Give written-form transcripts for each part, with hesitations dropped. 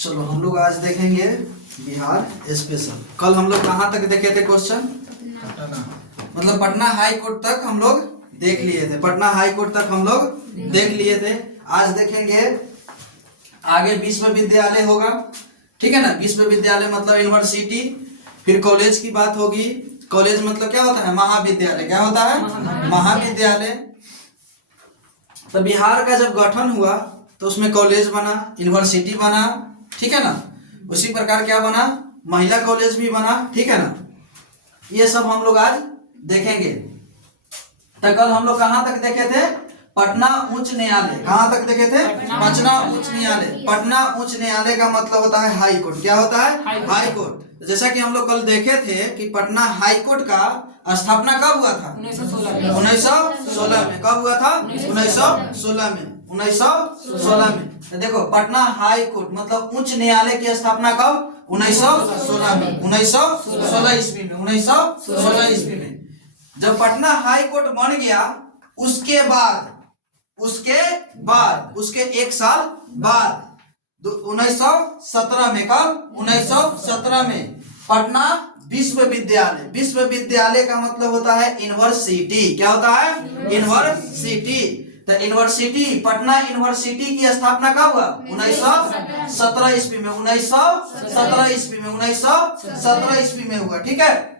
चलो हम लोग आज देखेंगे बिहार स्पेशल। कल हम लोग कहाँ तक देखे थे क्वेश्चन? मतलब पटना हाई कोर्ट तक हम लोग देख लिए थे। पटना हाई कोर्ट तक हम लोग देख लिए थे। आज देखेंगे आगे विश्वविद्यालय होगा, ठीक है ना। विश्वविद्यालय मतलब यूनिवर्सिटी, फिर कॉलेज की बात होगी। कॉलेज मतलब क्या होता है? महाविद्यालय। क्या होता है? महाविद्यालय। तो बिहार का जब गठन हुआ तो उसमें कॉलेज बना, यूनिवर्सिटी बना, ठीक है ना। उसी प्रकार क्या बना? महिला कॉलेज भी बना, ठीक है ना। ये सब हम लोग आज देखेंगे। तो कल हम लोग कहाँ तक देखे थे? पटना उच्च न्यायालय। कहाँ तक देखे थे? पटना उच्च न्यायालय। पटना उच्च न्यायालय का मतलब होता है हाई कोर्ट। क्या होता है? High court. जैसा कि हम लोग कल देखे थे कि पटना हाई कोर्ट का स्थापना कब हुआ था? 1916 में। कब हुआ था? 1916 में। 1916 में। तो देखो पटना हाई कोर्ट मतलब उच्च न्यायालय की स्थापना कब? 1916 में। 1916 ईस्वी में। 1916 ईस्वी में जब पटना हाई कोर्ट बन गया, उसके बाद उसके एक साल बाद 1917 में। कब? 1917 में पटना विश्वविद्यालय। विश्वविद्यालय का मतलब होता है यूनिवर्सिटी। क्या होता है? यूनिवर्सिटी। तो यूनिवर्सिटी, पटना यूनिवर्सिटी की स्थापना कब हुआ? 1917 ईस्वी में। 1917 ईस्वी में। 1917 ईस्वी में हुआ, ठीक है।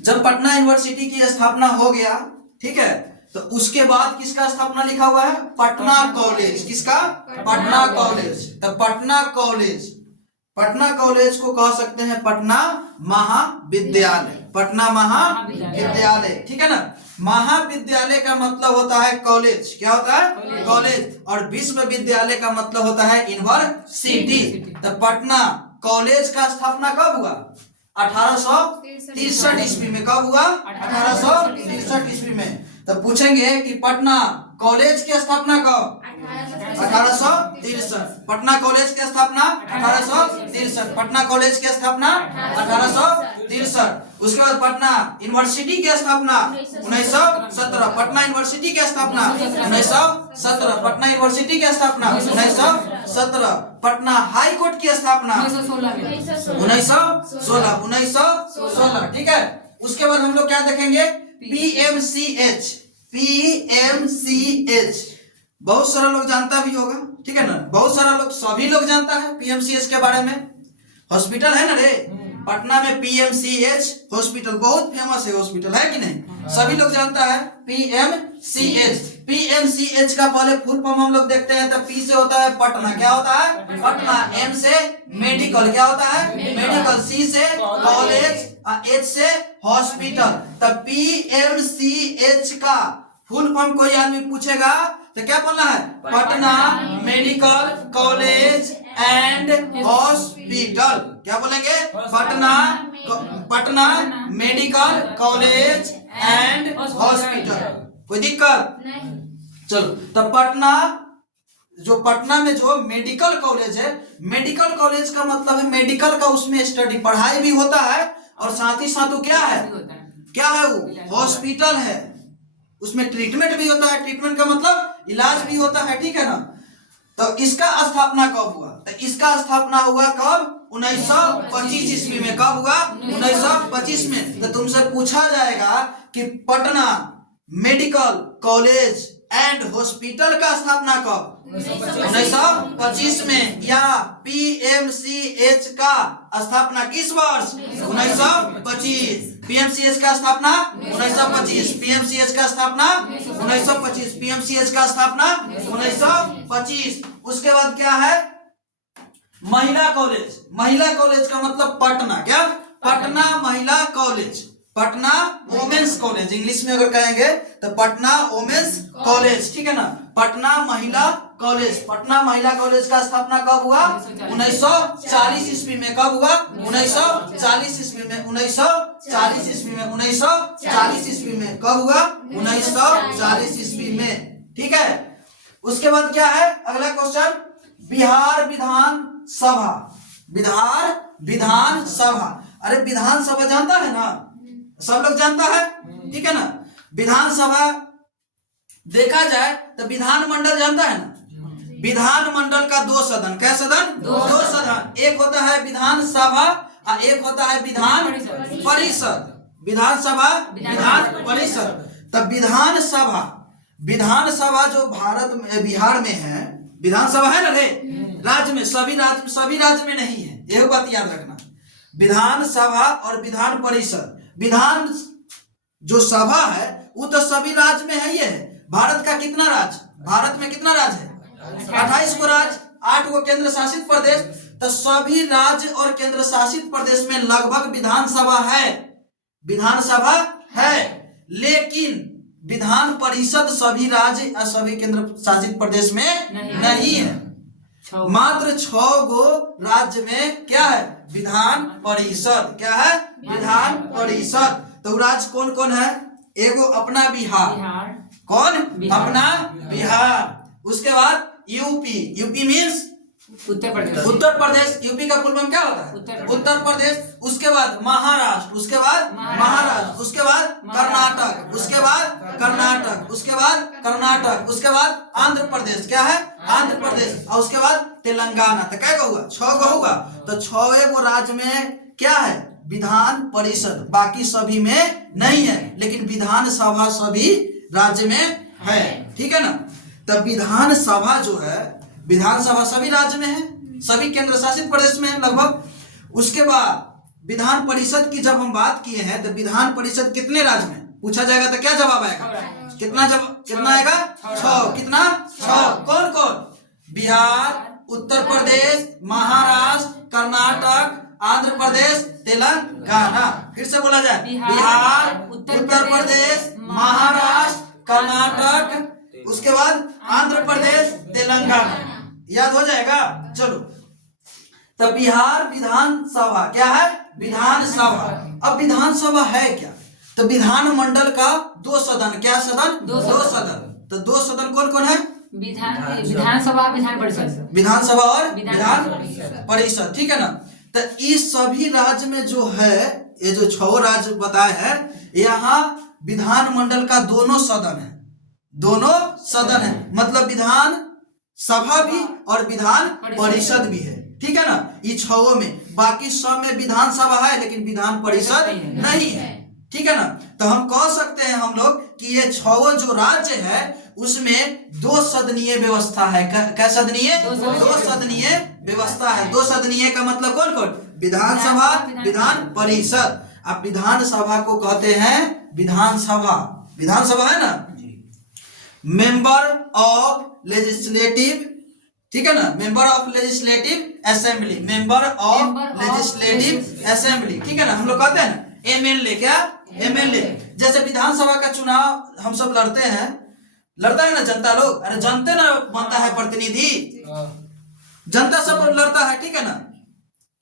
जब पटना यूनिवर्सिटी की स्थापना हो गया, ठीक है, तो उसके बाद किसका स्थापना लिखा हुआ है? पटना कॉलेज। किसका? पटना कॉलेज। तो पटना कॉलेज, पटना कॉलेज को कह सकते हैं पटना महाविद्यालय। पटना महाविद्यालय, ठीक है ना। महाविद्यालय का मतलब होता है कॉलेज। क्या होता है? कॉलेज। और विश्वविद्यालय का मतलब होता है यूनिवर्सिटी। तो पटना कॉलेज का स्थापना कब हुआ? 1863 ईस्वी में। कब हुआ? 1863 ईस्वी में। तो पूछेंगे कि पटना कॉलेज की स्थापना कब? 1863। पटना कॉलेज की स्थापना 1863। पटना कॉलेज की स्थापना 1863। उसके बाद पटना यूनिवर्सिटी की स्थापना 1917। पटना यूनिवर्सिटी की स्थापना 1917। पटना यूनिवर्सिटी की स्थापना 1917। पटना हाई कोर्ट की स्थापना 1916। 1916, ठीक है। उसके बाद हम लोग क्या देखेंगे? PMCH। PMCH बहुत सारा लोग जानता भी होगा, ठीक है ना। बहुत सारा लोग, सभी लोग जानता है PMCH के बारे में। हॉस्पिटल है ना रे, पटना में PMCH हॉस्पिटल बहुत फेमस है। हॉस्पिटल है कि नहीं? सभी लोग जानता है PMCH। PMCH का पहले फुल फॉर्म हम लोग देखते हैं। तो P से होता है पटना। क्या होता है? पटना। M से मेडिकल। क्या होता है? मेडिकल। C से कॉलेज। H से हॉस्पिटल। तब PMCH का फुल फॉर्म कोई आदमी पूछेगा तो क्या बोलना है? Patna medical college and hospital. क्या बोलेंगे? Patna medical college and hospital. कोई दिक्कत नहीं। चलो, तो पटना में जो मेडिकल कॉलेज है, मेडिकल कॉलेज का मतलब है मेडिकल का उसमें स्टडी पढ़ाई भी होता है, और साथ ही साथ वो क्या है? क्या है वो? हॉस्पिटल है। उसमें ट्रीटमेंट भी होता है। ट्रीटमेंट का मतलब इलाज भी होता है, ठीक है ना। तो इसका स्थापना कब हुआ? तो इसका स्थापना हुआ कब? 1925 ईस्वी में। कब हुआ? 1925 में। तो तुमसे पूछा जाएगा कि Patna medical college and hospital का स्थापना कब? 1925 में। या PMCH का स्थापना किस वर्ष? 1925। PMCH का स्थापना 1925। PMCH का स्थापना 1925। PMCH का स्थापना 1925। उसके बाद क्या है? महिला कॉलेज। महिला कॉलेज का मतलब पटना। क्या? पटना महिला college. Patna women's college English में अगर कहेंगे तो पटना वोमेन्स कॉलेज, ठीक है ना। पटना महिला कॉलेज। पटना महिला कॉलेज का स्थापना कब हुआ? 1940 ईस्वी में। कब हुआ? 1940 ईस्वी में। 1940 ईस्वी में। 1940 ईस्वी में। कब हुआ? 1940 ईस्वी में, ठीक है। उसके बाद क्या है अगला क्वेश्चन? बिहार विधान सभा। बिहार विधान सभा। अरे विधानसभा जानता है ना? सब लोग जानता है, ठीक है ना। विधानसभा देखा जाए तो विधानमंडल जानता है ना। विधानमंडल का 2 सदन। क्या सदन? 2 सदन। एक होता है विधानसभा और एक होता है विधान परिषद। विधानसभा, विधान परिषद। तब विधानसभा जो भारत में, बिहार में है, विधानसभा है ना रे, राज्य में, सभी राज्य में नहीं है, यह बात याद रखना। विधानसभा और विधान परिषद, विधान जो सभा है वो तो सभी राज्य में है। ये है भारत का कितना राज्य? भारत में कितना राज्य है? 28 को राज्य, 8 को केंद्र शासित प्रदेश। तो सभी राज्य और केंद्र शासित प्रदेश में लगभग विधानसभा है, विधानसभा है। लेकिन विधान परिषद सभी राज्य और सभी केंद्र शासित प्रदेश में नहीं है। मात्र 6 गो राज्य में क्या है? विधान परिषद। क्या है? विधान परिषद। तो राज्य कौन कौन है? एगो अपना बिहार। कौन? अपना बिहार। उसके बाद UP. UP means Uttar Pradesh. UP का फुल फॉर्म क्या होता है? उत्तर प्रदेश। उसके बाद महाराष्ट्र। उसके बाद महाराष्ट्र। उसके बाद कर्नाटक। उसके बाद कर्नाटक। उसके बाद कर्नाटक। उसके बाद आंध्र प्रदेश। क्या है? आंध्र प्रदेश। और उसके बाद तेलंगाना। तो क्या होगा? 6 गो होगा। तो 6 गो राज्य में क्या है? विधान परिषद। बाकी सभी में नहीं है, लेकिन विधानसभा सभी राज्य में है। ठीक है ना? तब विधानसभा जो है, विधानसभा सभी राज्य में है, सभी केंद्र शासित प्रदेश में है लगभग। उसके बाद विधान परिषद की जब हम बात किए हैं, तो विधान परिषद कितने राज्य में पूछा जाएगा तो क्या जवाब आएगा? कितना आएगा? 6। कितना? 6। कौन कौन? बिहार, उत्तर प्रदेश, महाराष्ट्र, कर्नाटक, आंध्र प्रदेश, तेलंगाना। फिर से बोला जाए, बिहार, उत्तर प्रदेश, महाराष्ट्र, कर्नाटक, उसके बाद आंध्र प्रदेश, तेलंगाना। याद हो जाएगा? चलो, तो बिहार विधानसभा क्या है? विधानसभा। अब विधानसभा है क्या? तो विधानमंडल का 2 सदन। क्या सदन? 2 सदन। तो 2 सदन कौन कौन है? विधानसभा, विधान परिषद। विधानसभा और विधान परिषद। ठीक है ना? तो इस सभी राज्य में जो है, ये जो 6 राज्य बताए हैं, यहाँ विधानमंडल का दोनों सदन है। दोनों सदन है, मतलब विधान सभा भी और विधान परिषद भी है। ठीक है ना? ये 6 में, बाकी सब में विधानसभा है लेकिन विधान परिषद नहीं है। ठीक है ना? तो हम कह सकते हैं हम लोग कि ये 6 जो राज्य है उसमें 2 सदनीय व्यवस्था है। क्या सदनीय? 2 सदनीय व्यवस्था है। 2 सदनीय का मतलब कौन कौन? विधानसभा, विधान परिषद। अब विधानसभा को कहते हैं विधानसभा। विधानसभा है ना? Member of legislative. ठीक है ना? Member of legislative assembly. Member of legislative assembly. ठीक है ना? हम लोग कहते हैं ना एमएलए। क्या? एमएलए। जैसे विधानसभा का चुनाव हम सब लड़ते हैं, लड़ता है ना जनता लोग। अरे जनता ना बनता है प्रतिनिधि, जनता सब लड़ता है। ठीक है ना?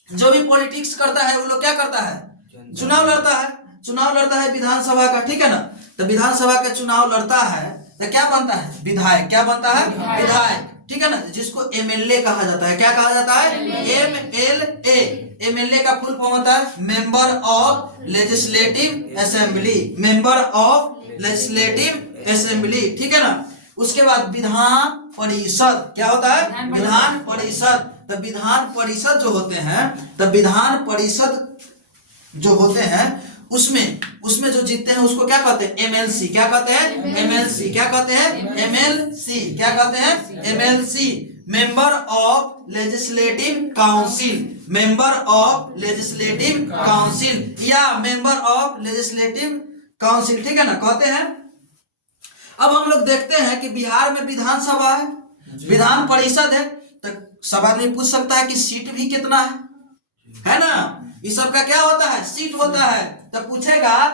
जो भी पॉलिटिक्स करता है वो लोग क्या करता है? चुनाव लड़ता है। चुनाव लड़ता है विधानसभा का। ठीक है ना? तो विधानसभा का चुनाव लड़ता है तो क्या बनता है? विधायक। क्या बनता है? विधायक। ठीक है ना? जिसको एमएलए कहा जाता है। क्या कहा जाता है? एमएलए। एमएलए का फुल फॉर्म होता है member of legislative assembly. Member of legislative assembly. ठीक है ना? उसके बाद विधान परिषद। क्या होता है? विधान परिषद। तो विधान परिषद जो होते हैं, तो विधान परिषद जो होते हैं उसमें जो जीतते हैं उसको क्या कहते हैं? एमएलसी। क्या कहते हैं? एमएलसी। क्या कहते हैं? एमएलसी। क्या कहते हैं? MLC. Member of legislative council. Member of legislative council या मेंबर ऑफ लेजिस्लेटिव काउंसिल। ठीक है ना? कहते हैं। अब हम लोग देखते हैं कि बिहार में विधानसभा है, विधान परिषद है, तो सवाल में पूछ सकता है कि सीट भी कितना है ना? ये सब का क्या होता है? सीट होता है। तो पूछेगा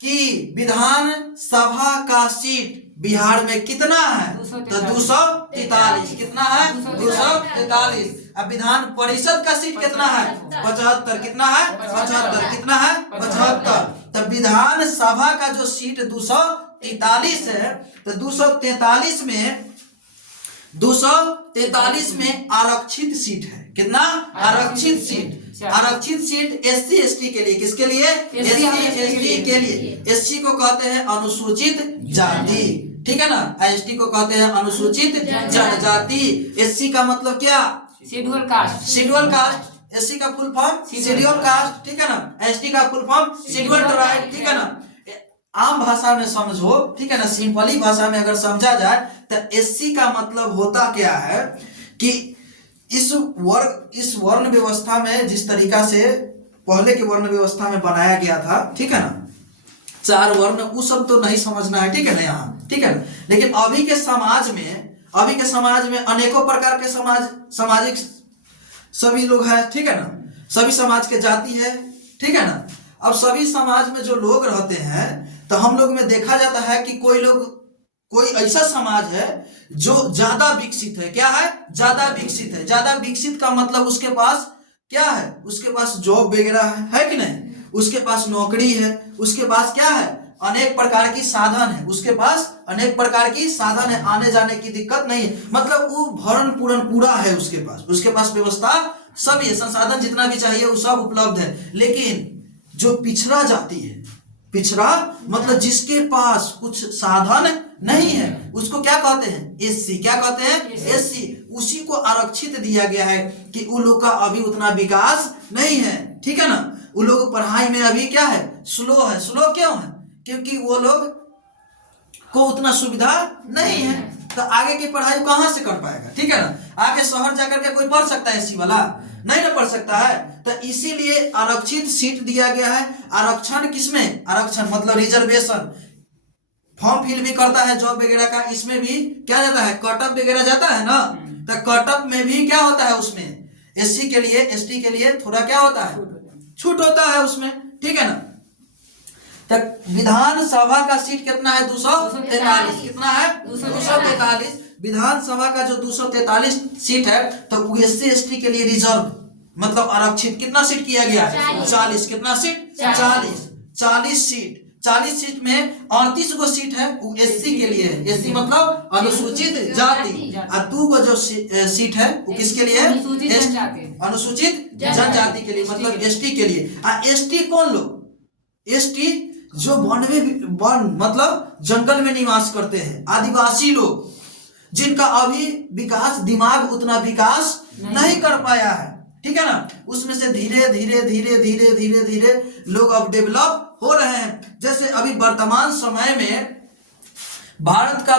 कि विधान सभा का सीट बिहार में कितना है? तो 243। कितना है? 243। अब विधान परिषद का सीट कितना है? 75। कितना है? 75। कितना है? 75। तो विधान सभा का जो सीट 243 है, तो 243 में आरक्षित सीट है। कितना? आरक्षित सीट। आरक्षित सीट एससी एसटी के लिए। किसके लिए? एससी एसटी के लिए। एससी को कहते हैं अनुसूचित जाति। ठीक है ना। एसटी को कहते हैं अनुसूचित जनजाति। एससी का मतलब क्या? Schedule caste. Schedule caste. SC का फुल फॉर्म शेड्यूल कास्ट, ठीक है ना। एसटी का फुल फॉर्म शेड्यूल ट्राइब, ठीक है ना। आम भाषा में समझो, ठीक है ना, सिंपली भाषा में अगर समझा जाए तो एससी का मतलब होता क्या है कि इस वर्ण व्यवस्था में जिस तरीका से पहले के वर्ण व्यवस्था में बनाया गया था, ठीक है ना, 4 वर्ण, वो सब तो नहीं समझना है, ठीक है ना यहाँ, ठीक है ना। लेकिन अभी के समाज में अनेकों प्रकार के सामाजिक सभी लोग हैं, ठीक है ना। सभी समाज के जाति है, ठीक है ना। अब सभी समाज में जो लोग रहते हैं तो हम लोग में देखा जाता है कि कोई ऐसा समाज है जो ज्यादा विकसित है। क्या है? ज्यादा विकसित है। ज्यादा विकसित का मतलब उसके पास क्या है? उसके पास जॉब वगैरह है कि नहीं, उसके पास नौकरी है, उसके पास क्या है? अनेक प्रकार की साधन है, उसके पास अनेक प्रकार की साधन है, आने जाने की दिक्कत नहीं है, मतलब वो भरण पूर्ण पूरा है उसके पास व्यवस्था सभी है, संसाधन जितना भी चाहिए वो सब उपलब्ध है। लेकिन जो पिछड़ा जाति है, पिछड़ा मतलब जिसके पास कुछ साधन नहीं है, उसको क्या कहते हैं? एससी। क्या कहते हैं? एससी। उसी को आरक्षित दिया गया है कि उन लोग का अभी उतना विकास नहीं है, ठीक है ना। वो लोग पढ़ाई में अभी क्या है? स्लो है। स्लो क्यों है? क्योंकि वो लोग को उतना सुविधा नहीं है, तो आगे की पढ़ाई कहां से कर पाएगा, ठीक है ना। आगे शहर जाकर के कोई पढ़ सकता है एससी वाला? नहीं ना पढ़ सकता है। तो इसीलिए आरक्षित सीट दिया गया है। आरक्षण किसमें? आरक्षण मतलब रिजर्वेशन। फॉर्म फिल भी करता है जॉब वगैरह का, इसमें भी क्या जाता है? कटअप वगैरह जाता है ना, तो कटअप में भी क्या होता है? उसमें एससी के लिए, एसटी के लिए थोड़ा क्या होता है? छूट होता है उसमें, ठीक है ना। तो विधानसभा का सीट कितना है? 243। कितना है? 243। विधानसभा का जो 243 सीट है तो वो एससी एसटी के लिए रिजर्व मतलब आरक्षित कितना सीट किया गया है? 40। कितना सीट? 40 सीट। 40 सीट में 38 गो सीट है वो एससी के लिए है। एससी मतलब अनुसूचित जाति। और 2 गो जो सीट है वो किसके लिए है? अनुसूचित जनजाति के लिए, मतलब एसटी के लिए। एसटी कौन लोग? एसटी जो वन मतलब जंगल में निवास करते हैं, आदिवासी लोग, जिनका अभी विकास, दिमाग उतना विकास नहीं कर पाया है, ठीक है ना। उसमें से धीरे धीरे लोग अब डेवलप हो रहे हैं। जैसे अभी वर्तमान समय में भारत का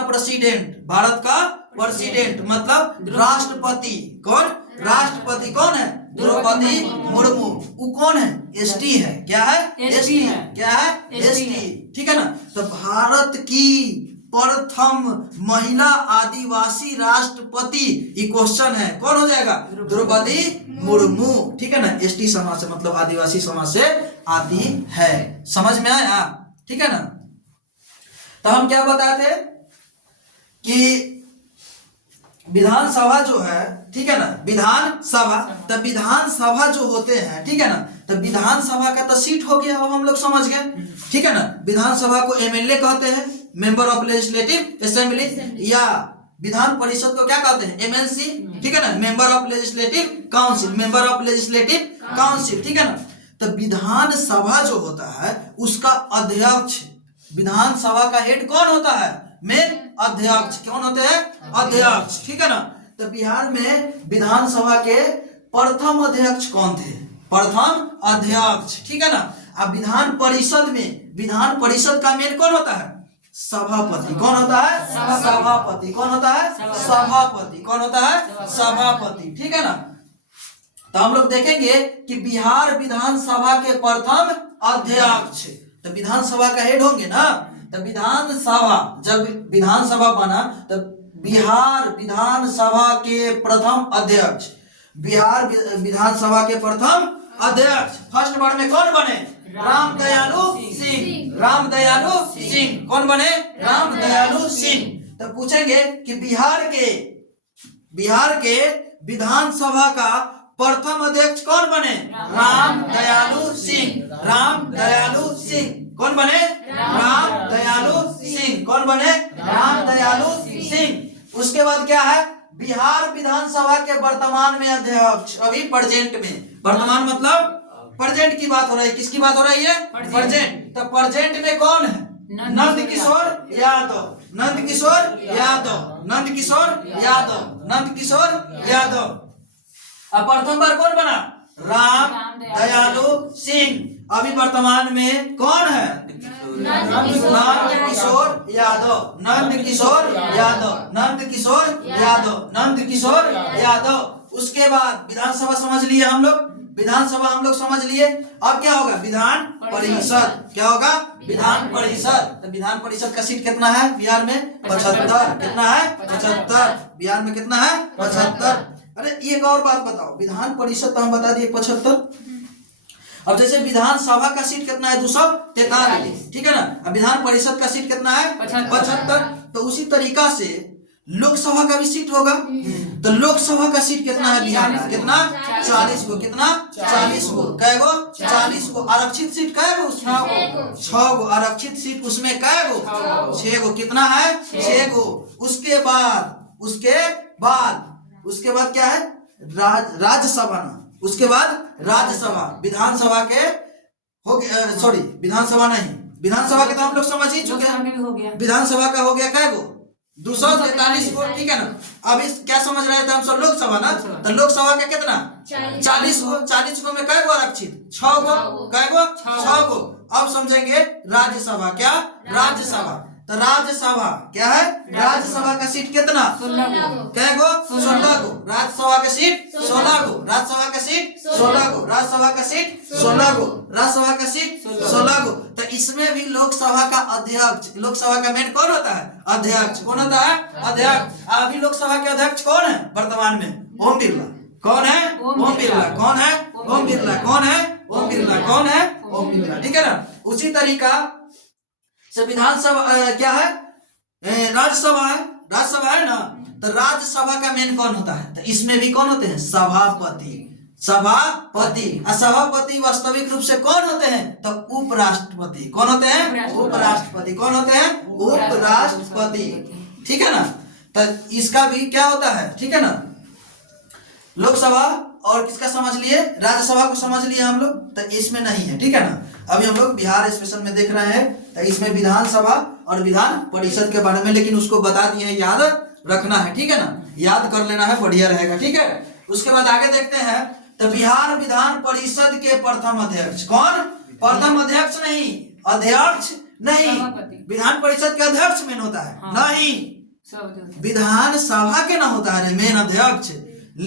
प्रेसिडेंट मतलब राष्ट्रपति कौन? राष्ट्रपति कौन है? द्रौपदी मुर्मू। वो कौन है? एसटी है। क्या है? एसटी है। क्या है? एसटी, ठीक है ना। तो भारत की प्रथम महिला आदिवासी राष्ट्रपति, ये क्वेश्चन है, कौन हो जाएगा? द्रौपदी मुर्मू, ठीक है ना। एसटी समाज से मतलब आदिवासी समाज से आती है। समझ में आया? ठीक है ना। तो हम क्या बताए थे कि विधानसभा जो है, ठीक है ना, विधानसभा, तो विधानसभा जो होते हैं, ठीक है ना, तो विधानसभा का तो सीट हो गया, अब हम लोग समझ गए, ठीक है ना। विधानसभा को एमएलए कहते हैं, मेंबर ऑफ लेजिस्लेटिव असेंबली, या विधान परिषद को क्या कहते हैं? एमएलसी, ठीक है ना, member of legislative council, member of legislative council, ठीक है ना। तो विधानसभा जो होता है उसका अध्यक्ष, विधानसभा का हेड कौन होता है? मेन अध्यक्ष। कौन होते हैं? अध्यक्ष, ठीक है ना। तो बिहार में विधानसभा के प्रथम अध्यक्ष कौन थे? प्रथम अध्यक्ष, ठीक है ना। अब विधान परिषद में, विधान परिषद का मेन कौन होता है? सभापति। कौन होता है? सभापति। कौन होता है? सभापति। कौन होता है? सभापति, ठीक है ना। तो हम लोग देखेंगे कि बिहार विधानसभा के प्रथम अध्यक्ष, तो विधानसभा का हेड होंगे ना। तो विधानसभा, जब विधानसभा बना तो बिहार विधानसभा के प्रथम अध्यक्ष, बिहार विधानसभा के प्रथम अध्यक्ष फर्स्ट बार में कौन बने? रामदयालु सिंह। रामदयालु सिंह कौन बने? रामदयालु सिंह। तो पूछेंगे कि बिहार के विधानसभा का प्रथम अध्यक्ष कौन बने? रामदयालु सिंह। रामदयालु सिंह कौन बने? रामदयालु सिंह। कौन बने? रामदयालु सिंह। उसके बाद क्या है? बिहार विधानसभा के वर्तमान में अध्यक्ष, अभी प्रेजेंट में, वर्तमान मतलब प्रेजेंट की बात हो रही है। किसकी बात हो रही है? प्रेजेंट। तो प्रेजेंट में कौन है? नंद किशोर यादव। नंद किशोर यादव, नंद किशोर यादव, नंद किशोर यादव। अब प्रथम बार कौन बना? राम दयालु सिंह। अभी वर्तमान में कौन है? नंद किशोर यादव, नंद किशोर यादव, नंद किशोर यादव, नंद किशोर यादव। उसके बाद विधानसभा समझ लिए हम लोग, विधानसभा हम लोग समझ लिए। अब क्या होगा? विधान परिषद। क्या होगा? विधान परिषद। तो विधान परिषद का सीट कितना है बिहार में? 75। कितना है? 75। बिहार में कितना है? 75। अरे एक और बात बताओ, विधान परिषद तो हम बता दिए 75। अब जैसे विधानसभा का सीट कितना है? 243। ठीक है ना। अब विधान परिषद का सीट कितना है? 75। तो उसी तरीका से लोकसभा का भी सीट होगा। तो लोकसभा का सीट कितना है बिहार में? कितना? 40 गो। कितना? 40 गो। कै गो? 40 गो। आरक्षित सीट कै गो? उसमें 6 गो। आरक्षित सीट उसमें कै गो? 6 गो। कितना है? 6 गो। उसके बाद क्या है? राज्यसभा ना, उसके बाद राज्यसभा। विधानसभा के हो गया, सॉरी विधानसभा नहीं, विधानसभा के तो हम लोग समझ ही चुके हैं। विधानसभा का हो गया कै गो? 243 गो। ठीक है ना। अब इस क्या समझ रहे थे हम सब? लोकसभा ना। तो लोकसभा का कितना? 40 गो। 40 गो में कै गो आरक्षित? 6 गो। कै गो? 6 गो। अब समझेंगे राज्यसभा। क्या? राज्यसभा। तो राज्यसभा क्या है? राज्यसभा का सीट कितना? 16 गो। कै गो? 16 गो। राज्यसभा का सीट 16 गो। राज्यसभा का सीट 16 गो। राज्यसभा का सीट 16 गो। राज्यसभा का सीट 16 गो। तो इसमें भी लोकसभा का अध्यक्ष, लोकसभा का मेन कौन होता है? अध्यक्ष। कौन होता है? अध्यक्ष। अभी लोकसभा के अध्यक्ष कौन है वर्तमान में? ओम बिरला। कौन है? ओम बिरला। कौन है? ओम बिरला। कौन है? ओम बिरला। कौन है? ओम बिरला। ठीक है ना। उसी तरीका से विधानसभा क्या है? राज्यसभा है। राज्यसभा है ना। तो राज्यसभा का मेन कौन होता है? तो इसमें भी कौन होते हैं? सभापति। सभापति। सभापति वास्तविक रूप से कौन होते हैं? तो उपराष्ट्रपति। कौन होते हैं? उपराष्ट्रपति। कौन होते हैं? उपराष्ट्रपति। ठीक है ना। तो इसका भी क्या होता है? ठीक है ना। लोकसभा और किसका समझ लिए? राज्यसभा को समझ लिए हम लोग। तो इसमें नहीं है। ठीक है ना। अभी हम लोग बिहार स्पेशल में देख रहे हैं। तो इसमें विधानसभा और विधान परिषद के बारे में, लेकिन उसको बता दिए हैं, याद रखना है। ठीक है ना। याद कर लेना है, बढ़िया रहेगा। ठीक है। उसके बाद आगे देखते हैं। तो बिहार विधान परिषद के प्रथम अध्यक्ष कौन? प्रथम अध्यक्ष नहीं, अध्यक्ष नहीं, विधान परिषद के अध्यक्ष मेन होता है। नहीं, विधान सभा के ना होता है मेन अध्यक्ष,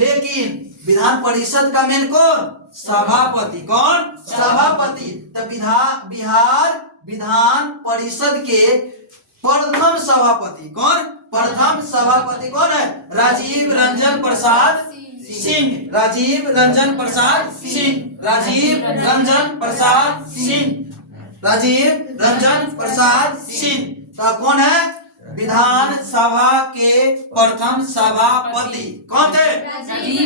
लेकिन विधान परिषद का मेन कौन? सभापति। कौन? सभापति। तो बिहार विधान परिषद के प्रथम सभापति कौन? प्रथम सभापति कौन है? राजीव रंजन प्रसाद सिंह। राजीव रंजन प्रसाद सिंह। राजीव रंजन प्रसाद सिंह। राजीव रंजन प्रसाद सिंह। तो कौन है? विधानसभा के प्रथम सभापति कौन थे?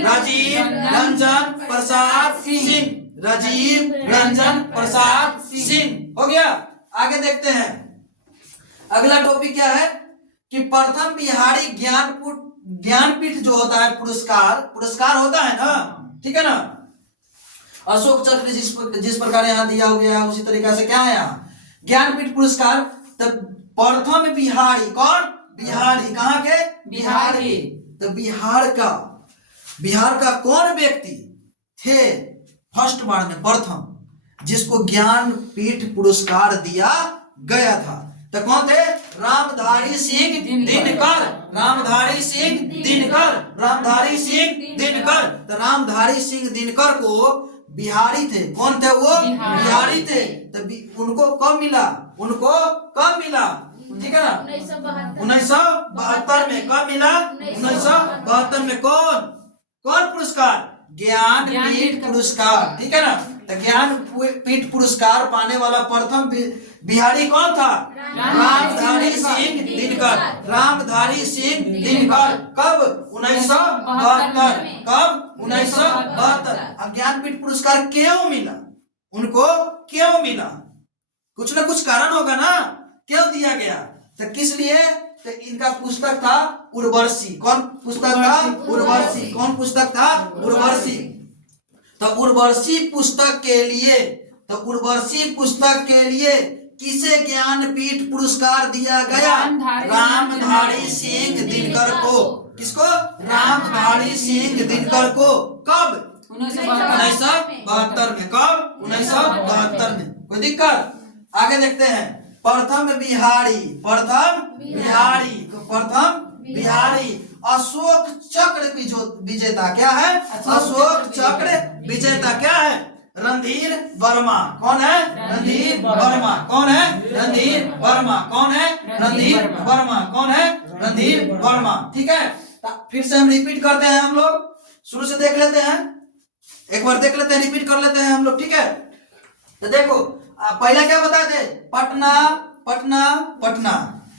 राजीव रंजन प्रसाद सिंह। राजीव रंजन प्रसाद सिंह। हो गया। आगे देखते हैं। अगला टॉपिक क्या है कि प्रथम बिहारी ज्ञानपीठ जो होता है, पुरस्कार होता है ना। ठीक है ना। अशोक चक्र जिस प्रकार यहाँ दिया गया है, उसी तरीका से क्या है यहाँ ज्ञानपीठ पुरस्कार। तब प्रथम बिहारी कौन? बिहारी। कहाँ के? बिहार के। तो बिहार का कौन व्यक्ति थे फर्स्ट बार में प्रथम जिसको ज्ञानपीठ पुरस्कार दिया गया था? तो कौन थे? रामधारी सिंह दिनकर। रामधारी सिंह दिनकर। रामधारी सिंह दिनकर। तो रामधारी सिंह दिनकर को बिहारी थे। कौन थे वो? बिहारी थे। तो उनको कब मिला? ठीक है ना, 1972 में। कब मिला? 1972 में। कौन पुरस्कार? ज्ञानपीठ पुरस्कार। ठीक है ना। तो ज्ञानपीठ पुरस्कार पाने वाला प्रथम बिहारी कौन था? रामधारी सिंह दिनकर। रामधारी सिंह दिनकर। कब? 1972। कब? 1972। अब ज्ञानपीठ पुरस्कार क्यों मिला उनको? क्यों मिला? कुछ ना कुछ कारण होगा ना, क्यों दिया गया? तो किस लिए? तो इनका पुस्तक था उर्वशी। कौन पुस्तक था? उर्वशी। कौन पुस्तक था? उर्वशी। तो उर्वशी पुस्तक के लिए किसे ज्ञानपीठ पुरस्कार दिया गया? रामधारी सिंह दिनकर को। किसको? रामधारी सिंह दिनकर को। कब? 1972 में। कब? 1972 में। कोई दिक्कत? आगे देखते हैं। प्रथम बिहारी अशोक चक्र विजेता क्या है? अशोक चक्र विजेता क्या है? रणधीर वर्मा। कौन है? रणधीर वर्मा। कौन है? रणधीर वर्मा। कौन है? रणधीर वर्मा। कौन है? रणधीर वर्मा। ठीक है, फिर से हम रिपीट करते हैं। हम लोग शुरू से देख लेते हैं, एक बार देख लेते हैं, रिपीट कर लेते हैं हम लोग। ठीक है, तो देखो पहला क्या बताए थे?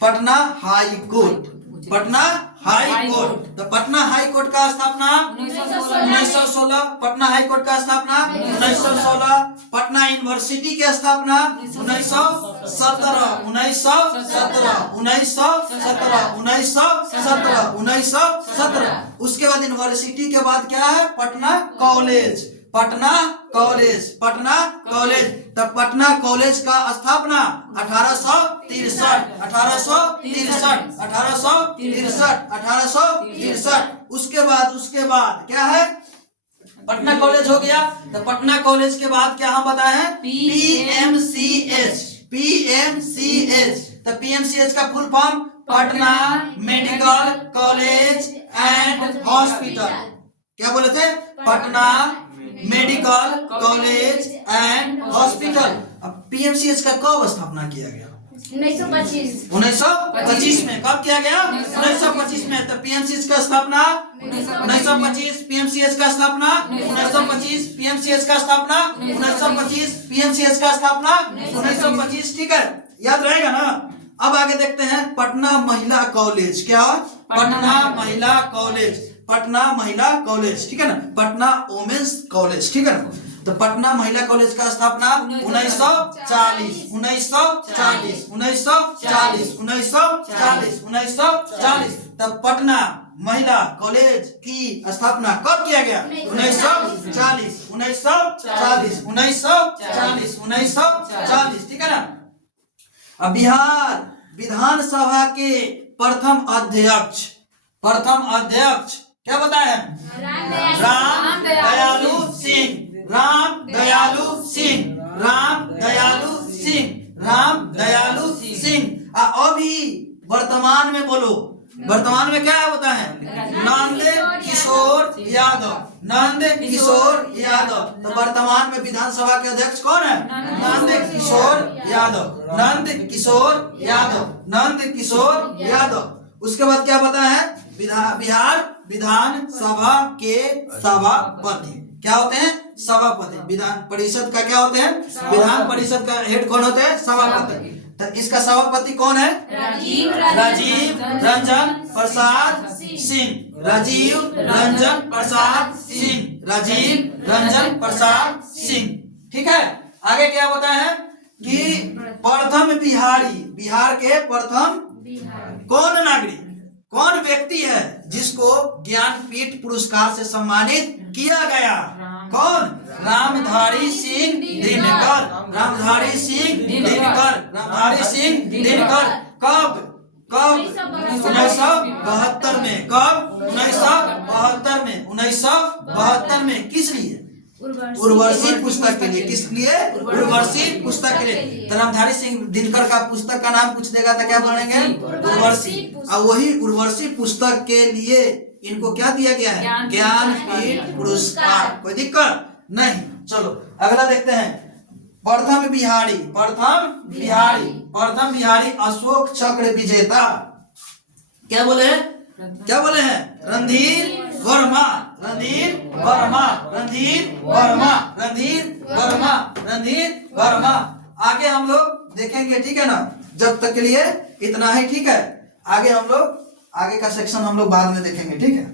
Patna high court. Patna high court. तो पटना हाई कोर्ट का स्थापना 1916। पटना हाई कोर्ट का स्थापना 1916। पटना यूनिवर्सिटी की स्थापना 1917। उसके बाद यूनिवर्सिटी के बाद क्या है? पटना कॉलेज। तब पटना कॉलेज का स्थापना 1863। उसके बाद क्या है? पटना कॉलेज हो गया। तो पटना कॉलेज के बाद क्या हम बताए हैं? PMCH। तो PMCH का full form Patna medical college and hospital. क्या बोले थे? Patna medical college and hospital. अब PMCH का कब स्थापना किया गया? 1925 में। कब किया गया? 1925 में। तो PMCH का स्थापना 1925। PMCH का स्थापना 1925। PMCH का स्थापना 1925। PMCH का स्थापना 1925। ठीक है, याद रहेगा ना? अब आगे देखते हैं पटना महिला कॉलेज। क्या? पटना महिला कॉलेज। ठीक है ना? Patna women's college. ठीक है ना? तो पटना महिला कॉलेज का स्थापना 1940। तब पटना महिला कॉलेज की स्थापना कब किया गया? 1940। ठीक है ना? अब बिहार विधानसभा के प्रथम अध्यक्ष क्या बताए हैं? राम दयालु सिंह। अभी वर्तमान में बोलो, वर्तमान में क्या होता है? नंद किशोर यादव। तो वर्तमान में विधानसभा के अध्यक्ष कौन है? नंद किशोर यादव। उसके बाद क्या बताया है? बिहार विधानसभा के सभापति क्या होते हैं? सभापति। विधान परिषद का क्या होते हैं? विधान परिषद का हेड कौन होते हैं? सभापति। तो इसका सभापति कौन है? राजीव रंजन प्रसाद सिंह। ठीक है, आगे क्या बताए हैं कि प्रथम बिहार के प्रथम कौन नागरिक, कौन व्यक्ति है जिसको ज्ञानपीठ पुरस्कार से सम्मानित किया गया? कौन? रामधारी सिंह दिनकर। कब? 1972 में। कब? 1972 में। किस लिए? उर्वशी पुस्तक के लिए। किस लिए? उर्वशी पुस्तक के लिए। तो रामधारी सिंह दिनकर का पुस्तक का नाम पूछ देगा तो क्या बोलेंगे? उर्वशी। और वही उर्वशी पुस्तक के लिए इनको क्या दिया गया है? ज्ञानपीठ पुरस्कार। कोई दिक्कत नहीं। चलो अगला देखते हैं। प्रथम बिहारी अशोक चक्र विजेता क्या बोले हैं? रणधीर वर्मा। आगे हम लोग देखेंगे। ठीक है ना? जब तक के लिए इतना ही। ठीक है, आगे का सेक्शन हम लोग बाद में देखेंगे। ठीक है।